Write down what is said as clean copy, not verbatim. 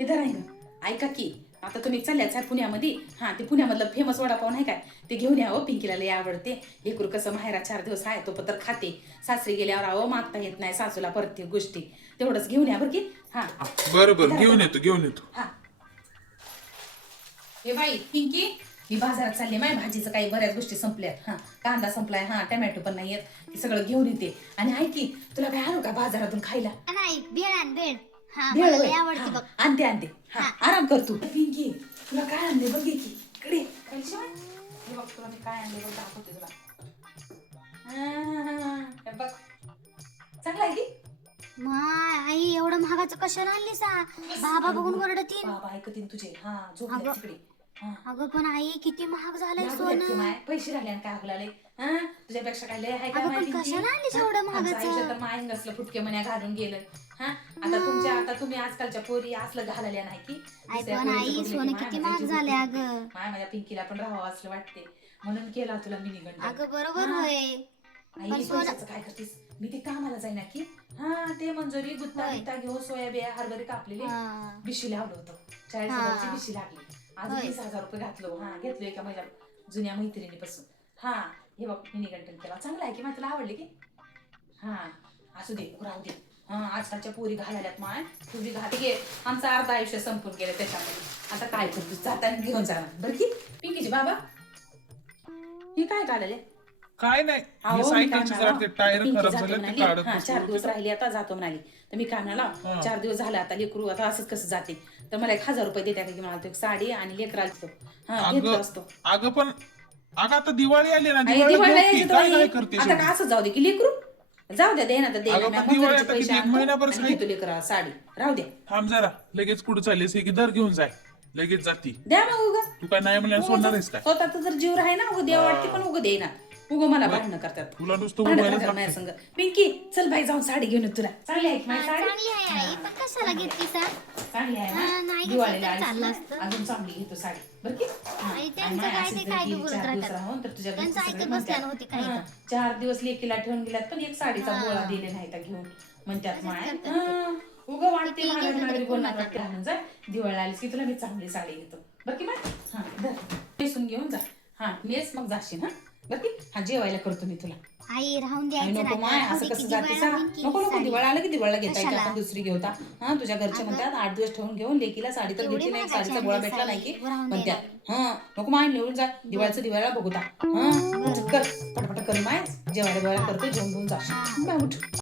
इथं आहे ना, ऐका की आता तुम्ही चालल्याच आहे पुण्यामध्ये. हा ते पुण्यामधलं फेमस वडापाव नाही काय ते घेऊन यावं. पिंकीला लय आवडते. लेकरू कसं माहेरा 4 दिवस आहे तो पत्र खाते. सासरी गेल्यावर अहो मागता येत नाही सासूला प्रत्येक गोष्टी. तेवढंच घेऊन या बरं की. हा बरं घेऊन येतो. हा हे बाई पिंकी, मी बाजारात चालले. माय भाजीचं काही बऱ्याच गोष्टी संपल्यात. हा कांदा संपलाय, हा टमॅटो पण नाही येत. ते सगळं घेऊन येते. आणि ऐकी तुला काय आणू का बाजारातून खायला? नाही भेळ आण भेळ. हा भेळ मला होय. लय आवडते हा, बघ. आणते. हा आराम कर तू. पिंकी तुला काय आणले बघ की इकडे. हे बघ तुला मी काय आणले बघ दाखवते तुला. हे बघ चांगला आहे की. माय आई एवढं महागाचं कशाला आणली सा? बाबा बघून ओरडतील. बाबा ऐकतील तुझे. हा झोपले अगं. तिकडे. हा अगं पण आई किती महाग झालंय लागू देत की सोनं. माय. पैसे राहिले आणि काय हुलाले. हा तुझ्यापेक्षा काय लय आहे का अगं पण माहिती की? कशाला आणलीस हा? एवढं आमचं महागाचं? आयुष्य तर माय नसलं फुटके मन्या घालून गेलं. हा आता तुम्ही आजकालच्या पोरी असलं घालल्या नाही की आई दुसऱ्या पण पोरीचं आई बघलं की सोनं माय किती माझ्या महाग जीव झाले तुटतो. अगं. माय माझ्या पिंकीला पण राहावं असलं वाटते म्हणून केला तुला मिनी गंड. अगं बरोबर हा. होय. आई पण सोनं- पैशाचं काय करतेस? मी ते कामाला जाईना की. हा ते मंजुरी गुत्ता होय. बित्ता घेऊन सोयाबिया हरभरे कापलेले हा. बिशी लावलं होतं. 40 हा. हजारची बिशी लागली. आज होय. 20,000 रुपये घातलो. हा घेतलो एका माझ्या जुन्या मैत्रिणीपासून. हा हे बघ मिनी गंटन केला. चांगला आहे की माय तुला आवडले की. हा असू दे राहू दे. हा आजकालच्या पोरी घालायल्यात माय. तुझी घाली घे. आमचं अर्ध आयुष्य संपून गेलं त्याच्यामध्ये. आता काय करतो जाताना घेऊन जाणार बरं की. पिंकीचे बाबा हे काय काढले? काय नाही अहो, हे मी सायकलचे काय जरा म्हणालो, ते टायर पिंकी खराब जातो झाले ते म्हणाली. काढत हा, 4 दिवस बसलो. राहिली आता जातो म्हणाली. तर मी काय म्हणाला हा. 4 दिवस झाले आता लेकरू आता असंच कसं जाते. तर मला 1,000 रुपये देत्या का की म्हणाल एक साडी आणि लेकराला तो. हा घेतलो असतो. अगं आता दिवाळी आली ना आणि दिवाळीला दिवाळीला घेऊ की. यायचं तर काय बाई, करते आता का असं जाऊ दे की लेकरू जाऊ द्या दे ना तर दे अगं, ना. पण दिवाळी आता किती, एक महिनाभरच आहे. घेतो लेकरा साडी राहू दे. थांब जरा लगेच कुठे चाललीस हे की दर घेऊन जाय लगेच जाती. द्या मग उगा तू काय नाही म्हणल्यावर सोडणार आहेस काय? स्वतःचा जर जीव राही ना उगा देव वाटते पण उगा दे ना. उगा मला भांडणं करतात. तुला नुसतं भांडणं उभायला करतात माझ्या संग. पिंकी चल बाई जाऊन साडी घेऊन ये तुला. चांगली आहे की माझी हा, साडी? चांगली आहे आई पण कशाला घेतली सा? चांगली आहे हा, ना? नाही दिवाळीला घेतली तर आलीस चाललं ना, असतं. अजून चांगली घेतो साडी बरं की. हा. आई, आणि त्यांचं माय काय अशीच ते जर काय गेली बोलत 4 दिवस राहतात. राहून तर तुझ्या घरचे त्यांचं सगळे ऐकत म्हणतात, बसल्यानं होते काय हा, तर. 4 दिवस लेकीला ठेवून गेल्यात पण एक साडीचा हा. गोळा दिले नाही तर घेऊन म्हणतात माय. असंच करतात ते. हा. उगा वाटते किती माघारी घेतलं माघारी तरी बोलणार पूर्ण वाटते म्हणून जा दिवाळीला आलीस की तुला मी चांगली साडी घेतो बरं की माय. हा धर. नेसून घेऊन जा. हा नेस मग जाशील. हा बरं की. हा जेवायला करतो मी तुला. आई राहून आई द्यायचं नको माय राहू असं दे कसं की जाते सा? दिवाळीला होईन की नको साडी. दिवाळी आलं की दिवाळीला घेता येते कशाला? आपण दुसरी घेऊता. हा तुझ्या घरचे म्हणतात 8 दिवस ठेवून घेऊन लेकीला साडी तर एवढी घेतली नाही महागाची साडीचा गोळा आणली भेटला नाही साडी, की राहून म्हणतात. हा नको माय निवडून जा दिवाळीचं दिवाळीला बघूता. हा कर पटपट कर माय जेवायला बिवायला करतो जेवून घेऊन जा. हा. बाय उठ.